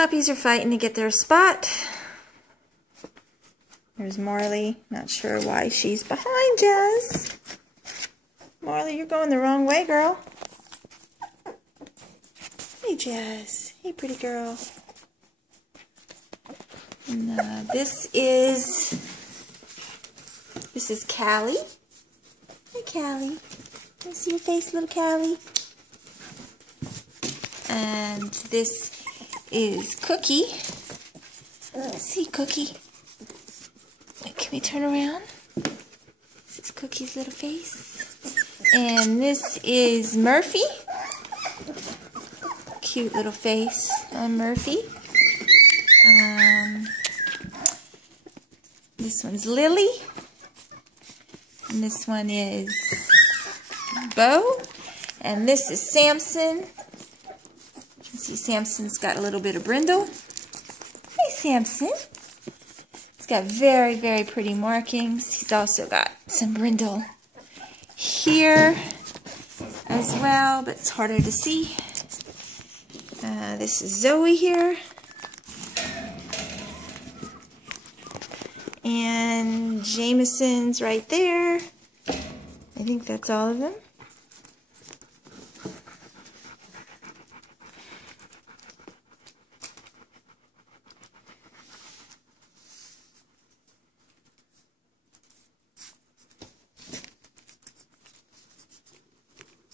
puppies are fighting to get their spot. There's Marley. Not sure why she's behind Jazz. Marley, you're going the wrong way, girl. Hey, Jazz. Hey, pretty girl. And, this is Callie. Hey, Callie. Let me see your face, little Callie. And this is Cookie. Let's see, Cookie. Can we turn around? This is Cookie's little face. And this is Murphy. Cute little face on Murphy. This one's Lily. And this one is Bo. And this is Samson. You can see Samson's got a little bit of brindle. Hey, Samson. He's got very, very pretty markings. He's also got some brindle here as well, but it's harder to see. This is Zoe here. And Jameson's right there. I think that's all of them.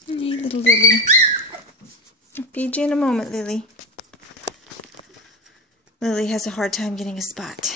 Hey, little Lily. I'll feed you in a moment, Lily. Lily has a hard time getting a spot.